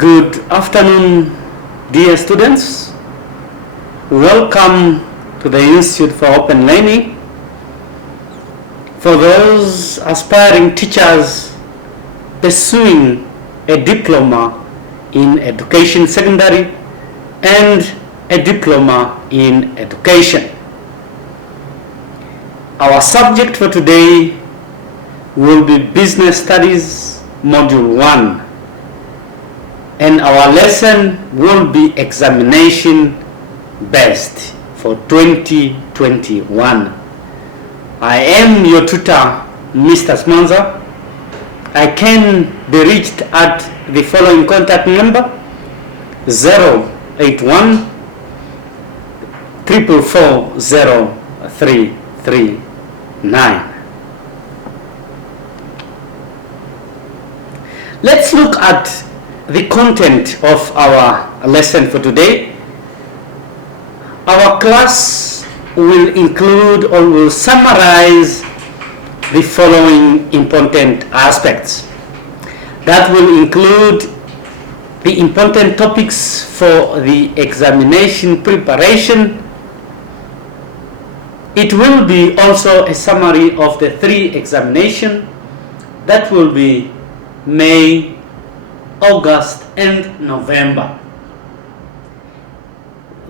Good afternoon, dear students. Welcome to the Institute for Open Learning. For those aspiring teachers pursuing a diploma in education secondary and a diploma in education. Our subject for today will be Business Studies Module 1. And our lesson will be examination based for 2021. I am your tutor, Mr. Smanza. I can be reached at the following contact number: 081 444 0339. Let's look at the content of our lesson for today. Our class will include or will summarize the following important aspects. That will include the important topics for the examination preparation. It will be also a summary of the 3 examinations that will be May, August and November.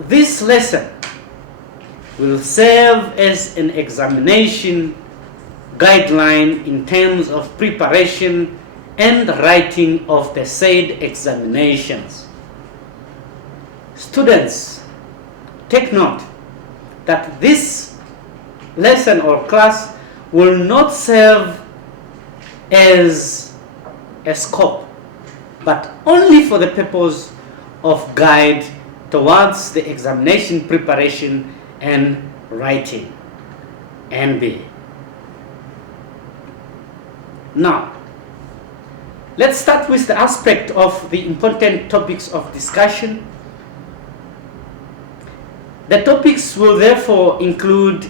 This lesson will serve as an examination guideline in terms of preparation and writing of the said examinations. Students, take note that this lesson or class will not serve as a scope, but only for the purpose of guide towards the examination preparation and writing, NB. Now, let's start with the aspect of the important topics of discussion. The topics will therefore include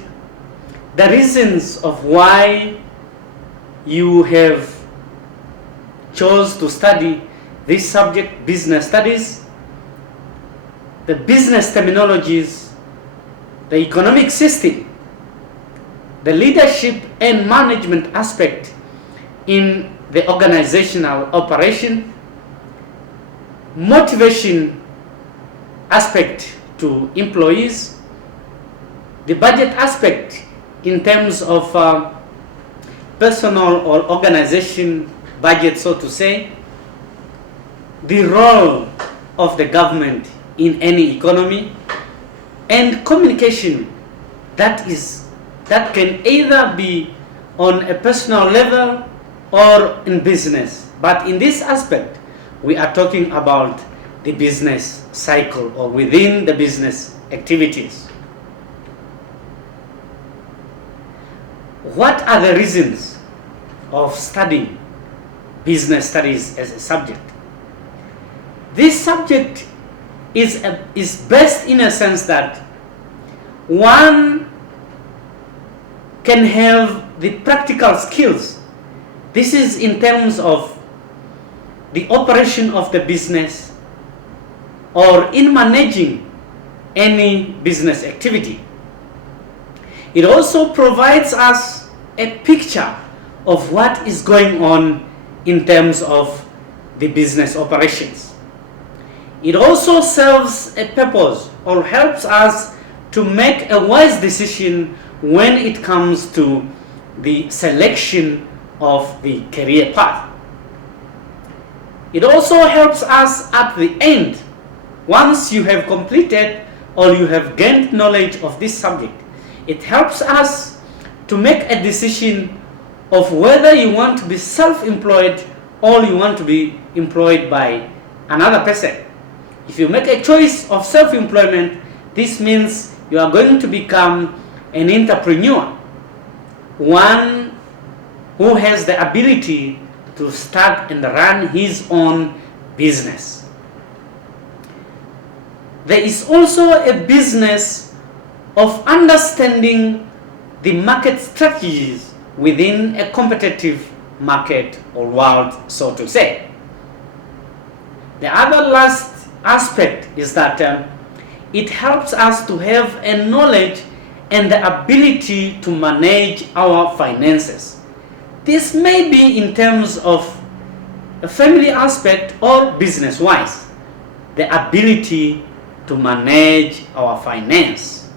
the reasons of why you have chose to study this subject, business studies, the business terminologies, the economic system, the leadership and management aspect in the organizational operation, motivation aspect to employees, the budget aspect in terms of personal or organization budget, so to say, the role of the government in any economy, and communication that can either be on a personal level or in business. But in this aspect, we are talking about the business cycle or within the business activities. What are the reasons of studying business studies as a subject? This subject is best in a sense that one can have the practical skills. This is in terms of the operation of the business or in managing any business activity. It also provides us a picture of what is going on in terms of the business operations. It also serves a purpose or helps us to make a wise decision when it comes to the selection of the career path. It also helps us at the end, once you have completed or you have gained knowledge of this subject, it helps us to make a decision of whether you want to be self-employed or you want to be employed by another person. If you make a choice of self-employment, this means you are going to become an entrepreneur, one who has the ability to start and run his own business. There is also a business of understanding the market strategies within a competitive market or world, so to say. The other last aspect is that it helps us to have a knowledge and the ability to manage our finances. This may be in terms of a family aspect or business-wise. The ability to manage our finance.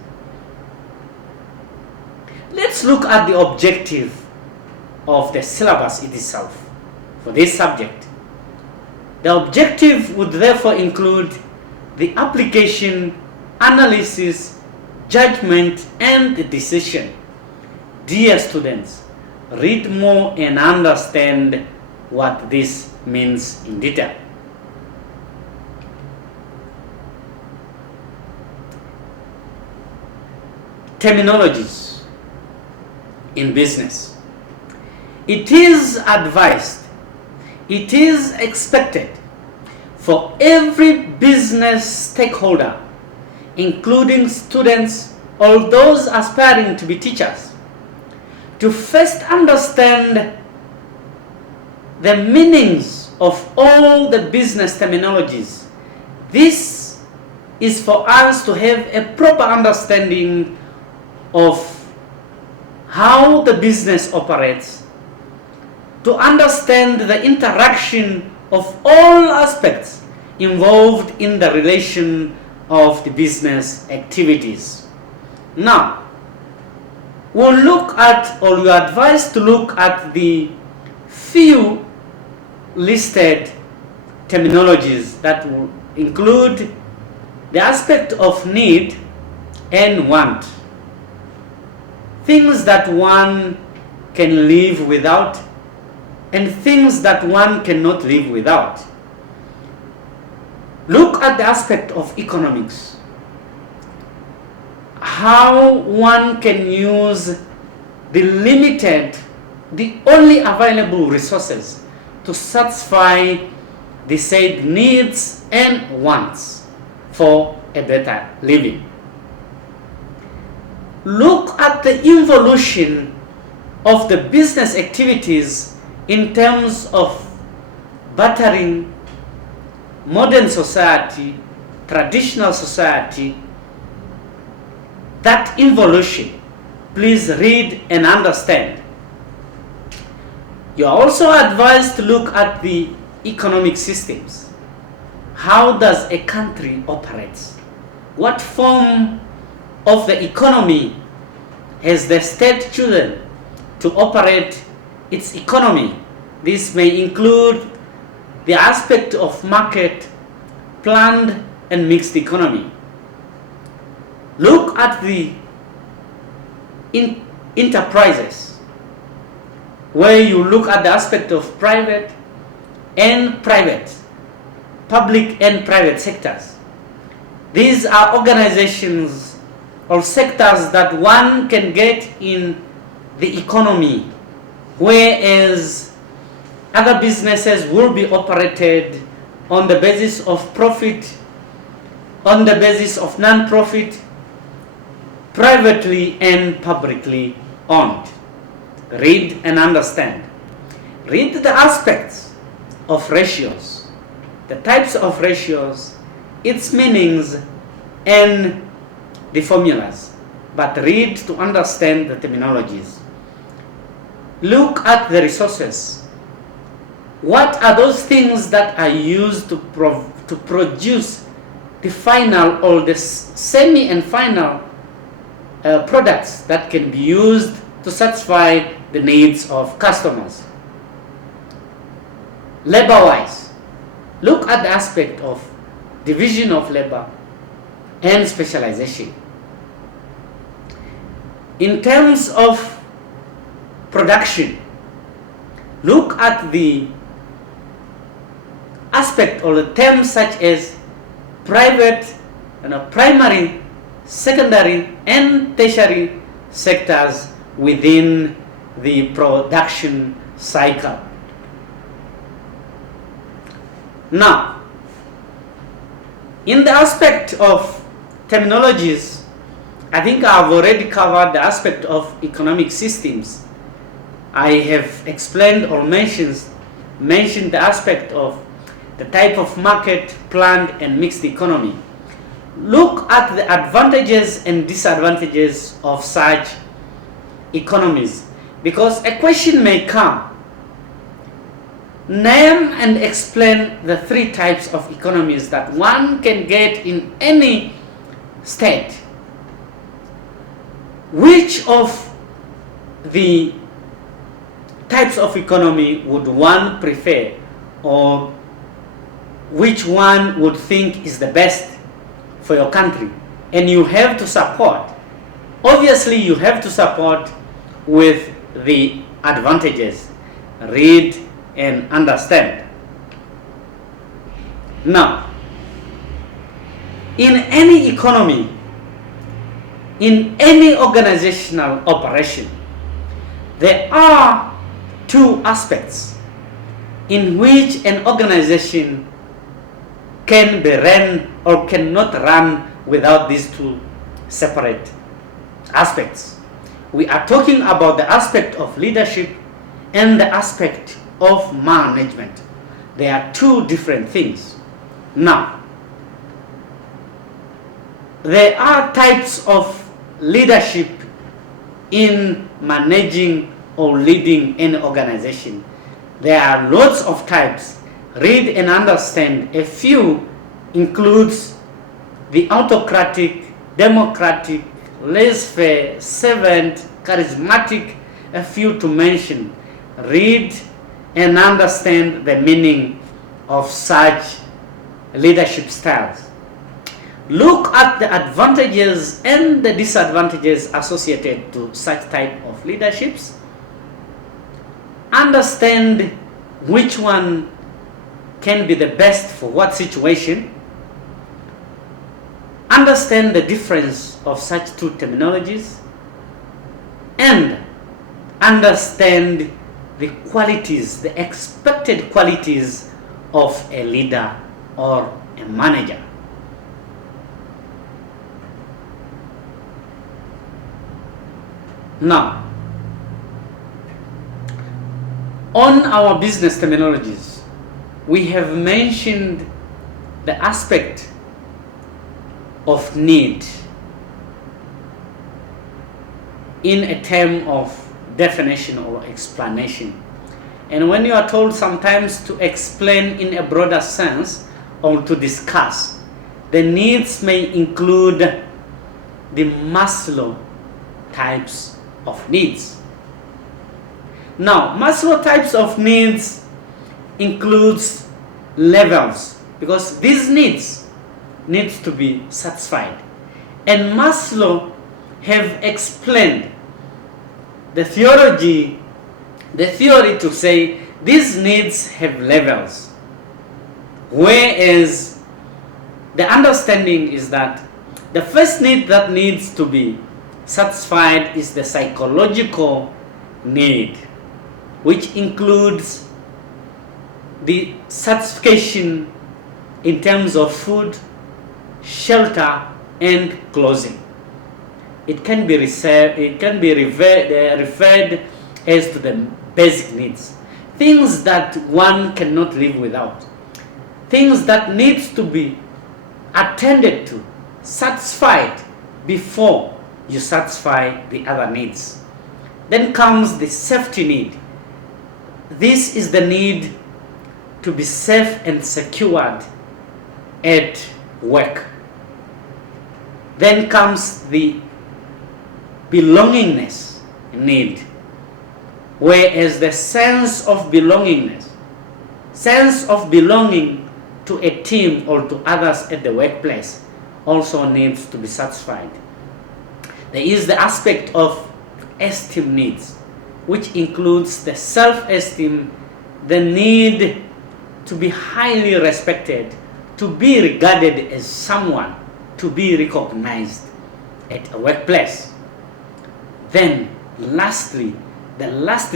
Let's look at the objective of the syllabus itself for this subject. The objective would therefore include the application, analysis, judgment, and the decision. Dear students, read more and understand what this means in detail. Terminologies in business. It is advised, it is expected for every business stakeholder, including students or those aspiring to be teachers, to first understand the meanings of all the business terminologies. This is for us to have a proper understanding of how the business operates, to understand the interaction of all aspects involved in the relation of the business activities. Now, we'll look at, or we are advised to look at the few listed terminologies that will include the aspect of need and want. Things that one can live without and things that one cannot live without. Look at the aspect of economics. How one can use the limited, the only available resources to satisfy the said needs and wants for a better living. Look at the evolution of the business activities in terms of bartering, modern society, traditional society. That evolution, please read and understand. You are also advised to look at the economic systems. How does a country operate? What form of the economy has the state chosen to operate its economy? This may include the aspect of market, planned and mixed economy. Look at the enterprises, where you look at the aspect of private and private, public and private sectors. These are organizations or sectors that one can get in the economy, whereas other businesses will be operated on the basis of profit, on the basis of non-profit, privately and publicly owned. Read and understand. Read the aspects of ratios, the types of ratios, its meanings, and the formulas, but read to understand the terminologies. Look at the resources. What are those things that are used to produce the final or the semi and final products that can be used to satisfy the needs of customers? Labor-wise, look at the aspect of division of labor and specialization. In terms of production, look at the aspect or the terms such as private, primary, secondary, and tertiary sectors within the production cycle. Now, in the aspect of terminologies, I think I've already covered the aspect of economic systems. I have explained or mentioned the aspect of the type of market, planned and mixed economy. Look at the advantages and disadvantages of such economies, because a question may come. Name and explain the three types of economies that one can get in any state. Which of the types of economy would one prefer, or which one would think is the best for your country? And you have to support. Obviously, you have to support with the advantages. Read and understand. Now, in any economy, in any organizational operation, there are two aspects in which an organization can be run or cannot run without these two separate aspects. We are talking about the aspect of leadership and the aspect of management. They are two different things. Now, there are types of leadership in managing or leading an organization. There are lots of types. Read and understand. A few includes the autocratic, democratic, laissez-faire, servant, charismatic, a few to mention. Read and understand the meaning of such leadership styles. Look at the advantages and the disadvantages associated to such type of leaderships. Understand which one can be the best for what situation. Understand the difference of such two terminologies, and understand the qualities, the expected qualities of a leader or a manager. Now, on our business terminologies, we have mentioned the aspect of need in a term of definition or explanation. And when you are told sometimes to explain in a broader sense or to discuss, the needs may include the Maslow types of needs. Now, Maslow types of needs includes levels, because these needs to be satisfied. And Maslow have explained the theory to say these needs have levels, whereas the understanding is that the first need that needs to be satisfied is the psychological need, which includes the satisfaction in terms of food, shelter, and clothing. It can be referred as to the basic needs, things that one cannot live without, things that needs to be attended to, satisfied before you satisfy the other needs. Then comes the safety need. This is the need to be safe and secured at work. Then comes the belongingness need, whereas the sense of belongingness, sense of belonging to a team or to others at the workplace also needs to be satisfied. There is the aspect of esteem needs, which includes the self-esteem, the need to be highly respected, to be regarded as someone, to be recognized at a workplace. Then, lastly, the last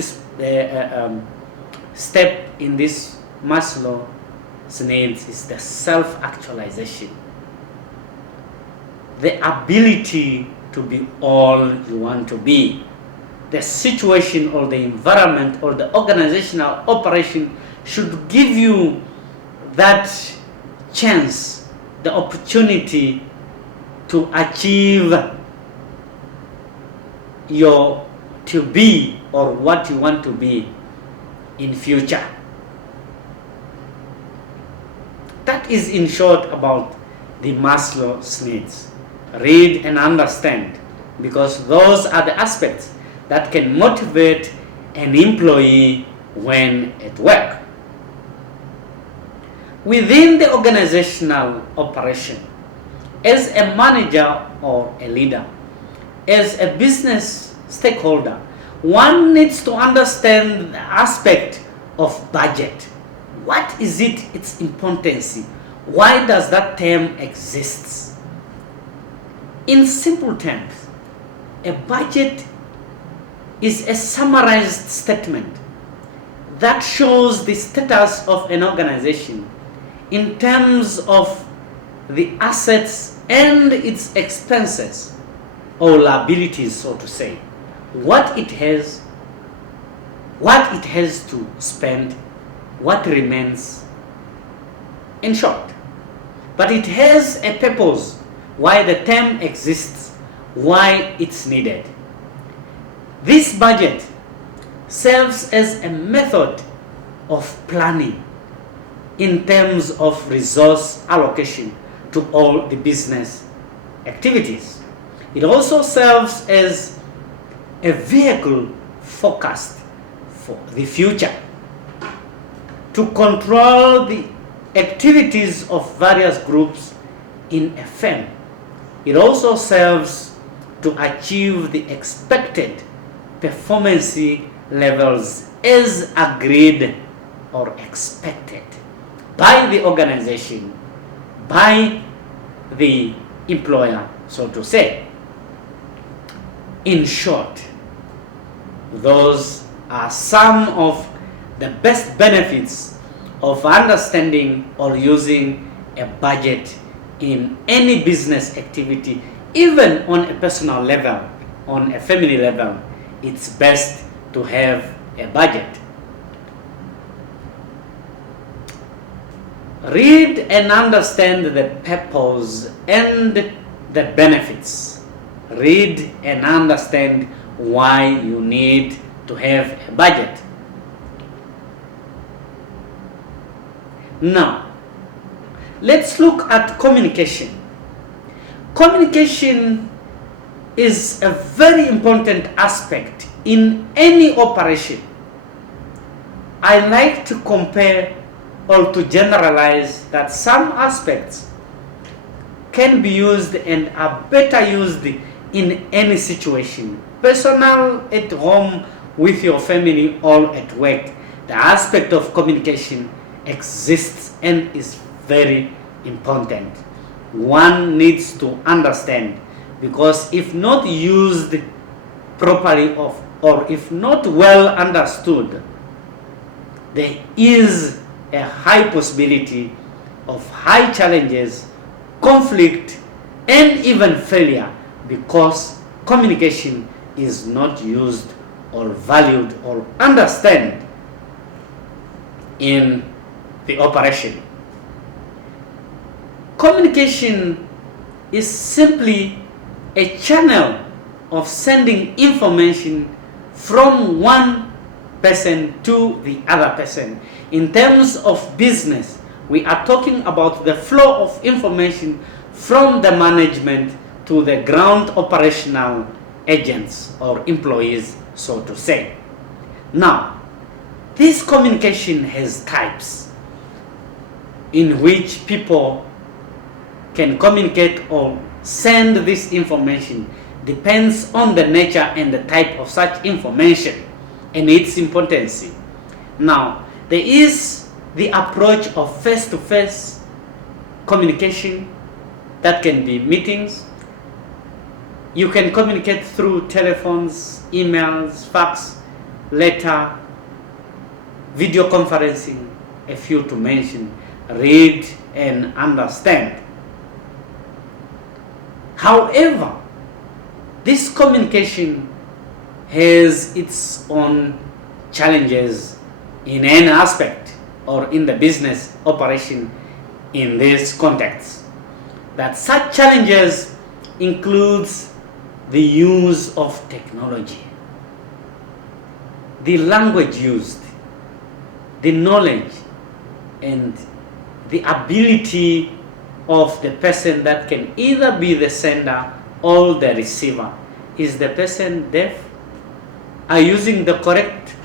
step in this Maslow's needs is the self-actualization, the ability to be all you want to be. The situation or the environment or the organizational operation should give you that chance, the opportunity to achieve your to be or what you want to be in future. That is in short about the Maslow's needs. Read and understand, because those are the aspects that can motivate an employee when at work. Within the organizational operation, as a manager or a leader, as a business stakeholder, one needs to understand the aspect of budget. What is it, its importance? Why does that term exist? In simple terms, a budget is a summarized statement that shows the status of an organization in terms of the assets and its expenses or liabilities, so to say. What it has to spend, what remains, in short. But it has a purpose, why the term exists, why it's needed. This budget serves as a method of planning in terms of resource allocation to all the business activities. It also serves as a vehicle forecast for the future to control the activities of various groups in a firm. It also serves to achieve the expected performance levels as agreed or expected by the organization, by the employer, so to say. In short, those are some of the best benefits of understanding or using a budget in any business activity, even on a personal level, on a family level. It's best to have a budget. Read and understand the purpose and the benefits. Read and understand why you need to have a budget. Now, let's look at communication. Communication is a very important aspect in any operation. I like to compare or to generalize that some aspects can be used and are better used in any situation. Personal, at home, with your family, or at work. The aspect of communication exists and is very important. One needs to understand, because if not used properly or if not well understood, there is a high possibility of high challenges, conflict, and even failure, because communication is not used or valued or understood in the operation. Communication is simply a channel of sending information from one person to the other person. In terms of business, we are talking about the flow of information from the management to the ground operational agents or employees, so to say. Now, this communication has types in which people can communicate or send this information. Depends on the nature and the type of such information and its importance. Now, there is the approach of face-to-face communication. That can be meetings. You can communicate through telephones, emails, fax, letter, video conferencing, a few to mention. Read and understand. However, this communication has its own challenges in any aspect. or in the business operation in this context. That such challenges includes the use of technology, the language used, the knowledge, and the ability of the person that can either be the sender or the receiver. Is the person deaf? Are using the correct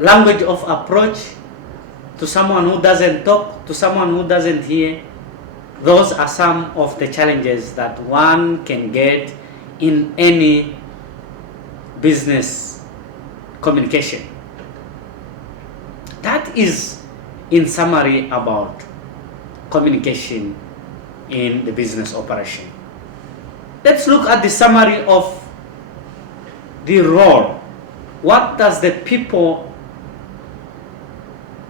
language of approach to someone who doesn't talk, to someone who doesn't hear? Those are some of the challenges that one can get in any business communication. That is in summary about communication in the business operation. Let's look at the summary of the role. What does the people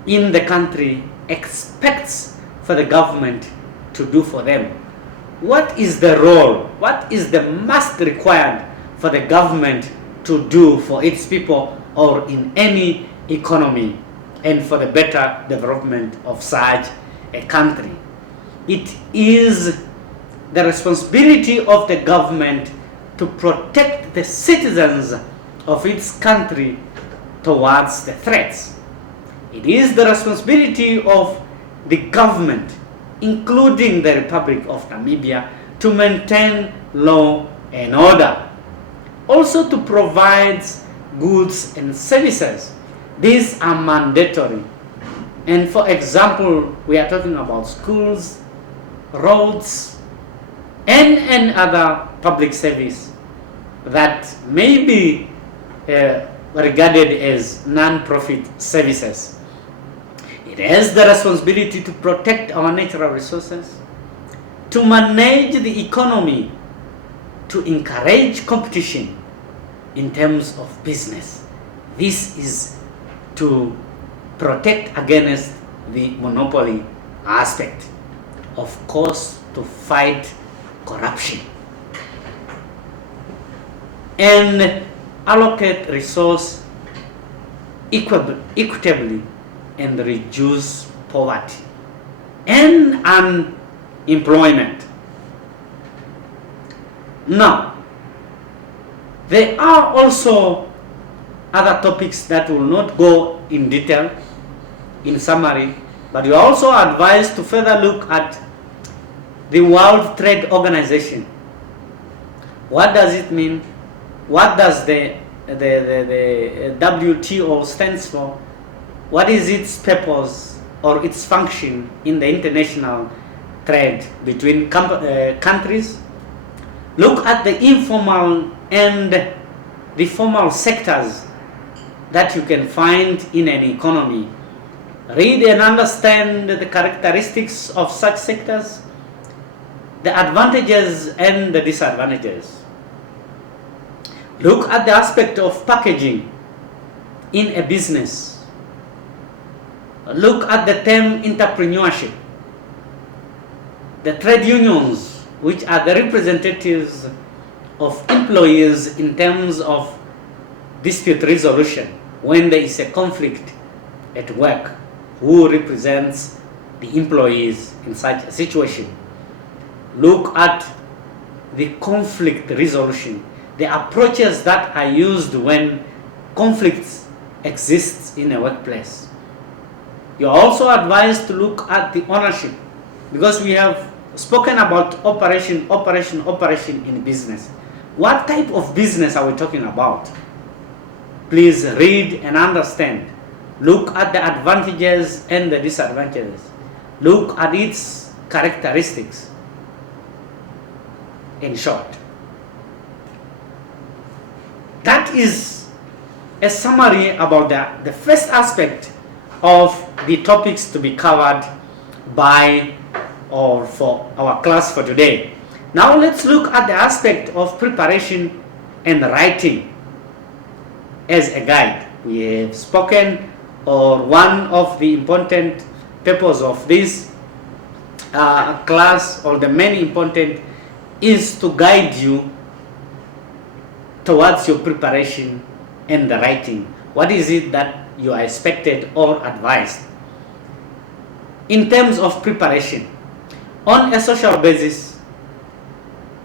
in the country expect for the government to do for them? What is the role? What is the must required for the government to do for its people or in any economy and for the better development of such a country? It is the responsibility of the government to protect the citizens of its country towards the threats. It is the responsibility of the government, including the Republic of Namibia, to maintain law and order. Also to provide goods and services. These are mandatory. And for example, we are talking about schools, roads, and other public service that may be regarded as non-profit services. It has the responsibility to protect our natural resources, to manage the economy, to encourage competition in terms of business. This is to protect against the monopoly aspect. Of course, to fight corruption and allocate resource equitably and reduce poverty and unemployment. Now, there are also other topics that will not go in detail in summary, but you are also advised to further look at the World Trade Organization. What does it mean? What does the WTO stands for? What is its purpose or its function in the international trade between countries? Look at the informal and the formal sectors that you can find in an economy. Read and understand the characteristics of such sectors, the advantages and the disadvantages. Look at the aspect of packaging in a business. Look at the term entrepreneurship. The trade unions, which are the representatives of employees in terms of dispute resolution when there is a conflict at work, who represents the employees in such a situation. Look at the conflict resolution, the approaches that are used when conflicts exist in a workplace. You are also advised to look at the ownership, because we have spoken about operation in business. What type of business are we talking about? Please read and understand. Look at the advantages and the disadvantages. Look at its characteristics. In short, that is a summary about the first aspect of the topics to be covered by or for our class for today. Now let's look at the aspect of preparation and writing as a guide. We have spoken, or one of the important purposes of this class, or the main important, is to guide you towards your preparation and the writing. What is it that you are expected or advised. In terms of preparation, on a social basis,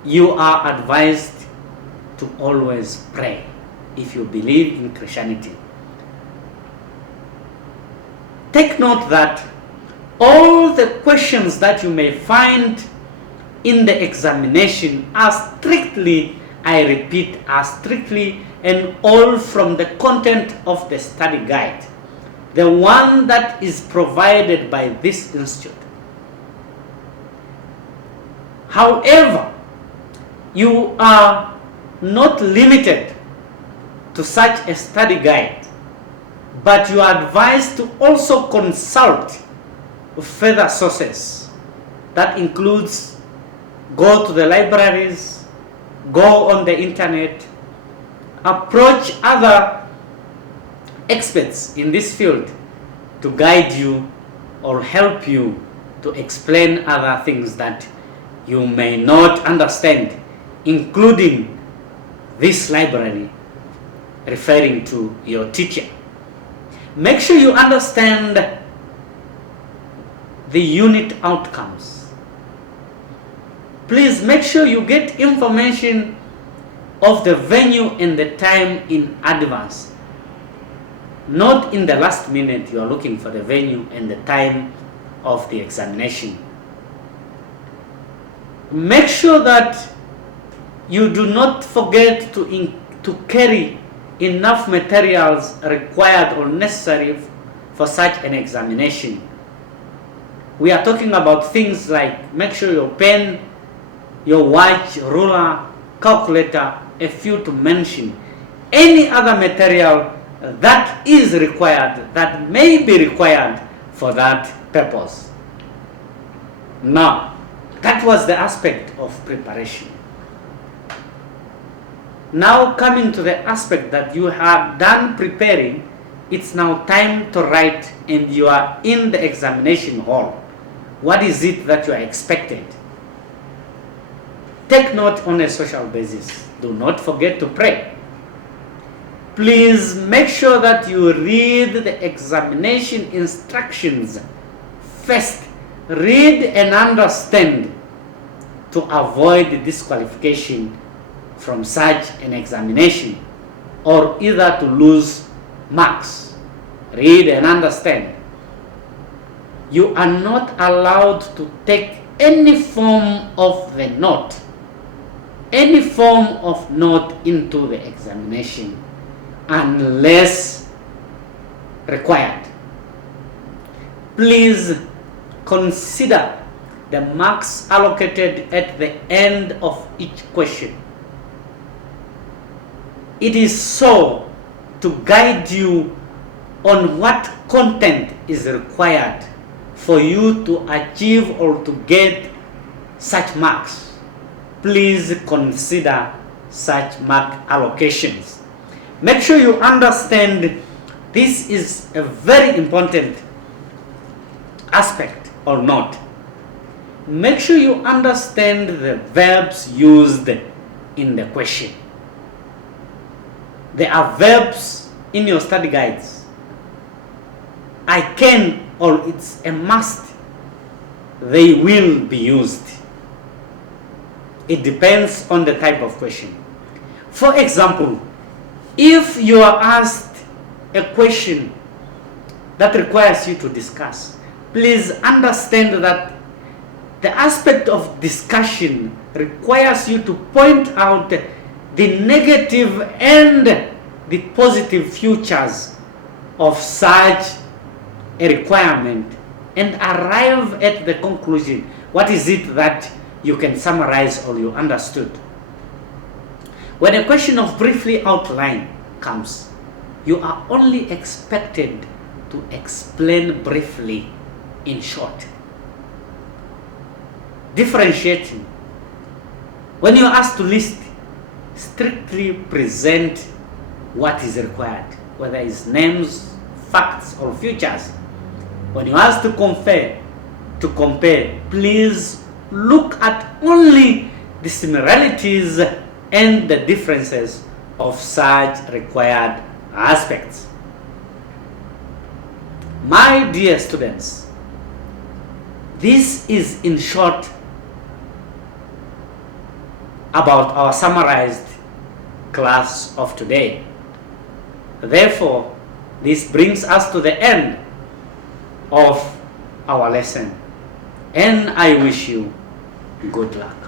you are advised to always pray if you believe in Christianity. Take note that all the questions that you may find in the examination are strictly, I repeat, are strictly and all from the content of the study guide, the one that is provided by this institute. However, you are not limited to such a study guide, but you are advised to also consult further sources. That includes go to the libraries, go on the internet, approach other experts in this field to guide you or help you to explain other things that you may not understand, including this library referring to your teacher. Make sure you understand the unit outcomes. Please make sure you get information of the venue and the time in advance. Not in the last minute you are looking for the venue and the time of the examination. Make sure that you do not forget to carry enough materials required or necessary for such an examination. We are talking about things like make sure your pen, your watch, ruler, calculator, a few to mention. Any other material that is required, that may be required for that purpose. Now, that was the aspect of preparation. Now coming to the aspect that you have done preparing, it's now time to write and you are in the examination hall. What is it that you are expected? Take note on a social basis. Do not forget to pray. Please make sure that you read the examination instructions first. Read and understand to avoid disqualification from such an examination or either to lose marks. Read and understand. You are not allowed to take any form of the note, any form of note into the examination unless required. Please consider the marks allocated at the end of each question. It is so to guide you on what content is required for you to achieve or to get such marks. Please consider such mark allocations. Make sure you understand this is a very important aspect or not. Make sure you understand the verbs used in the question. There are verbs in your study guides. I can or it's a must. They will be used. It depends on the type of question. For example, if you are asked a question that requires you to discuss, please understand that the aspect of discussion requires you to point out the negative and the positive features of such a requirement and arrive at the conclusion. What is it that you can summarize or you understood? When a question of briefly outline comes, you are only expected to explain briefly in short. Differentiating. When you are asked to list, strictly present what is required, whether it's names, facts, or features. When you are asked to compare, please look at only the similarities and the differences of such required aspects. My dear students, this is in short about our summarized class of today. Therefore, this brings us to the end of our lesson, and I wish you good luck.